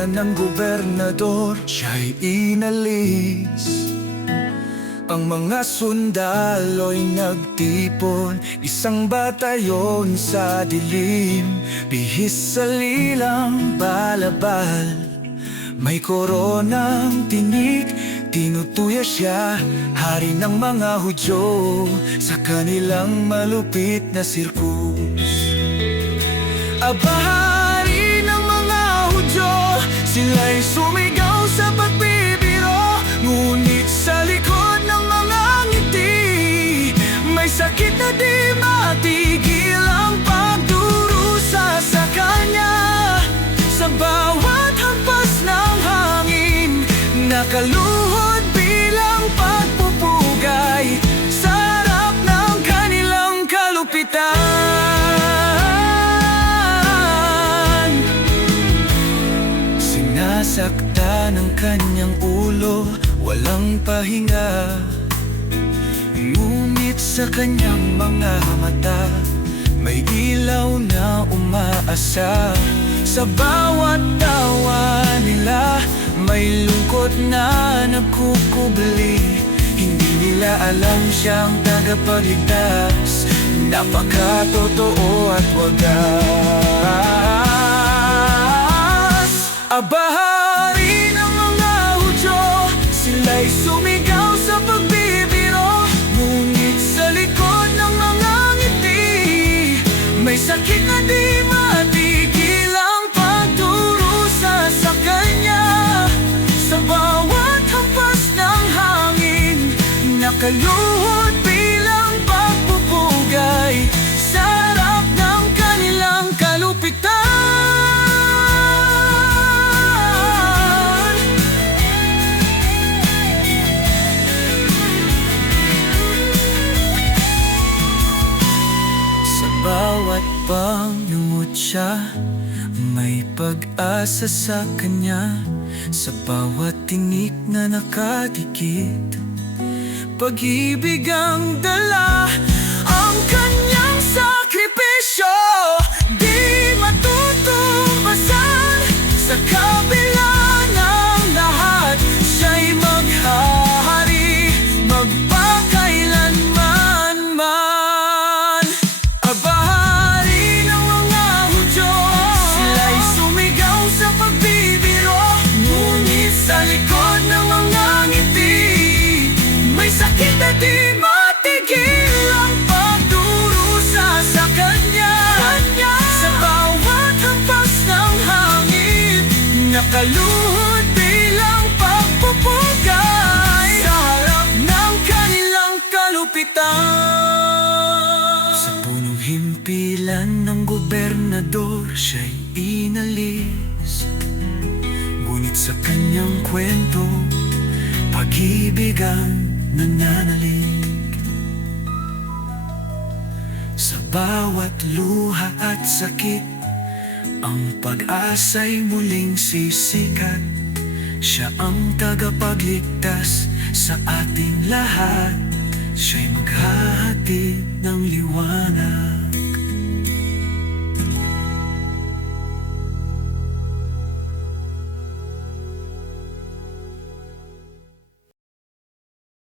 himpilan ng gobernador, siya'y inalis. Ang mga sundalo'y nagtipon, isang batayon sa dilim. Bihis sa lilang balabal, may koronang tinik. Tinutuya siya, hari ng mga Hudyo, sa kanilang malupit na sirkus. Aba, hari ng mga Hudyo, sila'y sumigaw sa pagbibiro. Ngunit sa likod ng mga ngiti, may sakit na di matigil ang pagdurusa sa kanya. Sa bawat hampas ng hangin, nakaluhod bilang pagpupugay sa harap ng kanilang kalupitan. Sinasaktan ang kanyang ulo, walang pahinga. Ngunit sa kanyang mga mata, may ilaw na umaasa. Sa bawat tawa nila, may lungkot na nagkukubli. Hindi nila alam siyang tagapagligtas, napakatotoo at wagas. Aba, hari ng mga Hudyo, sila'y sumigaw sa pagbibiro. Ngunit sa likod ng mga ngiti, may sakit na di matigil ang pagdurusa sa kanya. Sa bawat hampas ng hangin, nakaluhod bilang pagpupugay sa harap ng kanilang kalupitan. Sa bawat pangungutya, may pag-asa sa kanya. Sa bawat tinik na nakadikit, pag-ibig ang dala. Ang kanyang sakripisyo di matutumbasan. Sa kabila ng lahat, siya'y maghahari magpakailanman man. Aba, hari ng mga Hudyo, sila'y sumigaw sa pagbibiro. Ngunit sa likod ng mga ngiti, may sakit na di matigil ang pagdurusa sa kanya. Sa bawat hampas ng hangin, nakaluhod bilang pagpupugay sa harap ng kanilang kalupitan. Sa punong himpilan ng gobernador, siya'y inalis. Ngunit sa kanyang kwento, pag-ibig ang nananalig. Sa bawat luha at sakit, ang pag-asa'y muling sisikat. Siya ang tagapagligtas sa ating lahat, siya'y maghahatid ng liwanag.